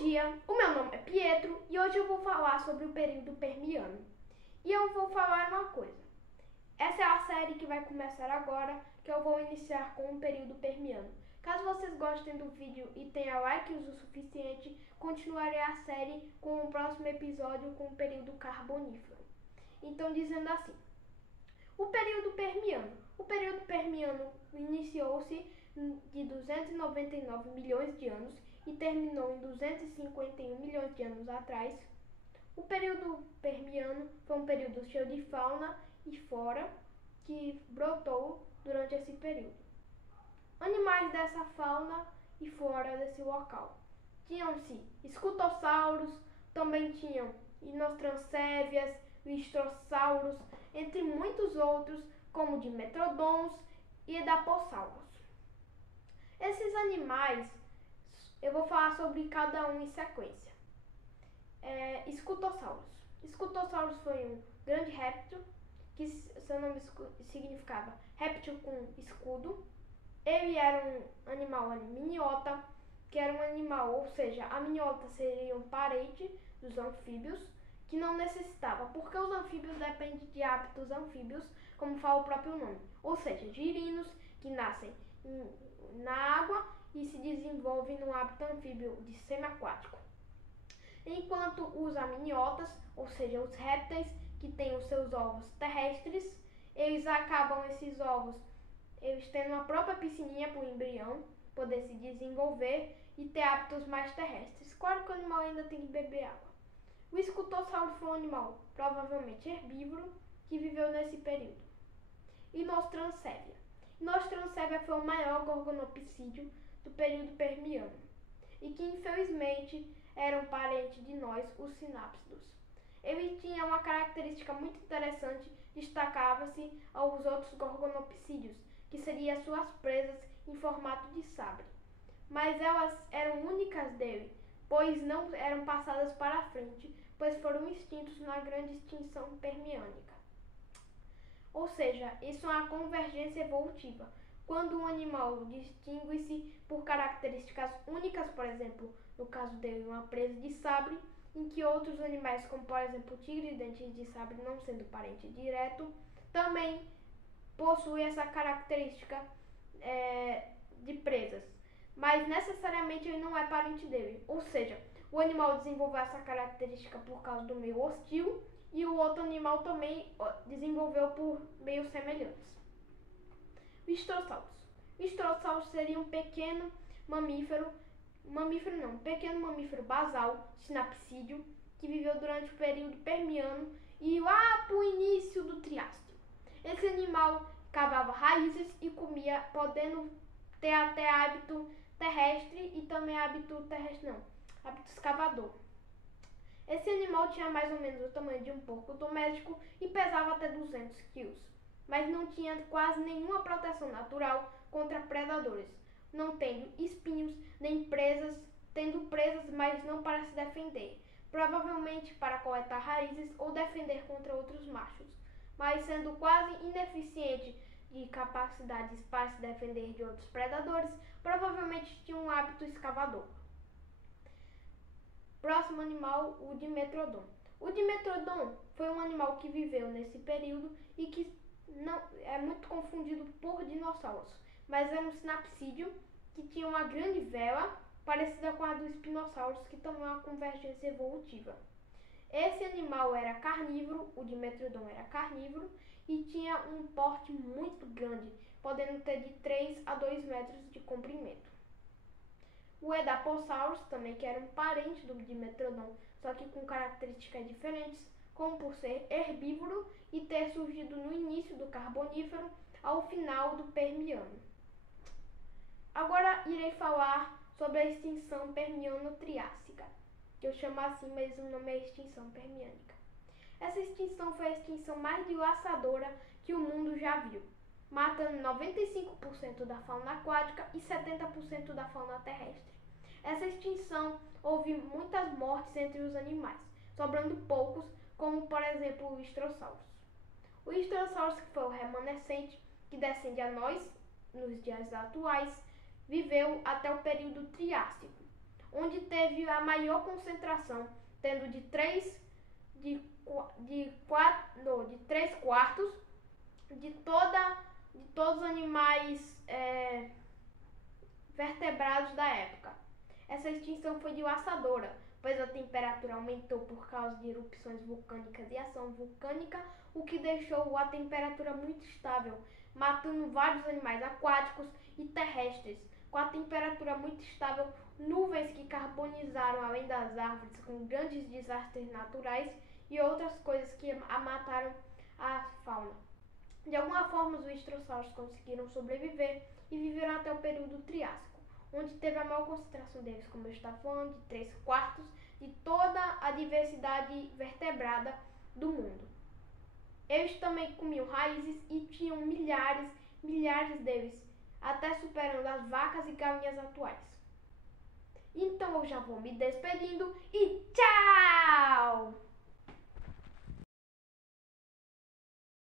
dia, o meu nome é Pietro e hoje eu vou falar sobre o período Permiano. E eu vou falar uma coisa. Essa é a série que vai começar agora, que eu vou iniciar com o período Permiano. Caso vocês gostem do vídeo e tenha likes o suficiente, continuarei a série com o próximo episódio com o período Carbonífero. Então, dizendo assim, o período Permiano. O período Permiano iniciou-se de 299 milhões de anos e terminou em 251 milhões de anos atrás. O período Permiano foi um período cheio de fauna e flora que brotou durante esse período. Animais dessa fauna e flora desse local tinham-se escutossauros, também tinham inotrancévias, listrosauros, entre muitos outros, como dimetrodons e edapossauros. Esses animais, eu vou falar sobre cada um em sequência. Escutossauros. Escutossauros foi um grande réptil, que seu nome significava réptil com escudo. Ele era um animal amniota, que era um animal, ou seja, a amniota seria um parente dos anfíbios, que não necessitava, porque os anfíbios dependem de hábitos anfíbios, como fala o próprio nome, ou seja, girinos que nascem na água e se desenvolvem no hábito anfíbio de semiaquático. Enquanto os amniotas, ou seja, os répteis que têm os seus ovos terrestres, eles acabam esses ovos, eles tendo uma própria piscininha para o embrião poder se desenvolver e ter hábitos mais terrestres. Claro que o animal ainda tem que beber água. O escutossauro foi um animal provavelmente herbívoro que viveu nesse período. Inostrancévia. Inostrancévia foi o maior gorgonopsídeo do período Permiano e que infelizmente era um parente de nós, os sinápsidos. Ele tinha uma característica muito interessante, destacava-se aos outros gorgonopsídeos, que seriam suas presas em formato de sabre. Mas elas eram únicas dele, pois não eram passadas para frente, pois foram extintos na grande extinção permiânica. Ou seja, isso é uma convergência evolutiva. Quando um animal distingue-se por características únicas, por exemplo, no caso dele, uma presa de sabre, em que outros animais, como por exemplo o tigre dentes de sabre, não sendo parente direto, também possui essa característica de presas, mas necessariamente ele não é parente dele. Ou seja, o animal desenvolveu essa característica por causa do meio hostil e o outro animal também desenvolveu por meios semelhantes. Listrosauros. Listrosauros seria um pequeno pequeno mamífero basal, sinapsídeo, que viveu durante o período Permiano e lá para o início do Triássico. Esse animal cavava raízes e comia, podendo ter até hábito terrestre e também hábito escavador. Esse animal tinha mais ou menos o tamanho de um porco doméstico e pesava até 200 kg, mas não tinha quase nenhuma proteção natural contra predadores, não tendo espinhos nem presas, tendo presas, mas não para se defender, provavelmente para coletar raízes ou defender contra outros machos, mas sendo quase ineficiente de capacidades para se defender de outros predadores, provavelmente tinha um hábito escavador. Próximo animal, o dimetrodon. O dimetrodon foi um animal que viveu nesse período e que não é muito confundido por dinossauros, mas era um sinapsídeo que tinha uma grande vela parecida com a dos espinossauros, que também é uma convergência evolutiva. Esse animal era carnívoro, o dimetrodon era carnívoro e tinha um porte muito grande, podendo ter de 3 a 2 metros de comprimento. O Edaposaurus também, que era um parente do dimetrodon, só que com características diferentes, como por ser herbívoro e ter surgido no início do Carbonífero ao final do Permiano. Agora irei falar sobre a extinção Permiano-Triássica, que eu chamo assim, mas o nome é extinção permiânica. Essa extinção foi a extinção mais devastadora que o mundo já viu, matando 95% da fauna aquática e 70% da fauna terrestre. Essa extinção houve muitas mortes entre os animais, sobrando poucos, como por exemplo o Listrosauros. O Listrosauros, que foi o remanescente que descende a nós nos dias atuais, viveu até o período Triássico. onde teve a maior concentração, tendo de 3 quartos de todos os animais vertebrados da época. Essa extinção foi devastadora, pois a temperatura aumentou por causa de erupções vulcânicas e ação vulcânica, o que deixou a temperatura muito estável, matando vários animais aquáticos e terrestres. Com a temperatura muito estável, nuvens que carbonizaram além das árvores, com grandes desastres naturais e outras coisas que mataram a fauna. De alguma forma, os estrossauros conseguiram sobreviver e viveram até o período Triássico, onde teve a maior concentração deles, como eu estava falando, de 3 quartos de toda a diversidade vertebrada do mundo. Eles também comiam raízes e tinham milhares deles, até superando as vacas e galinhas atuais. Então eu já vou me despedindo e tchau!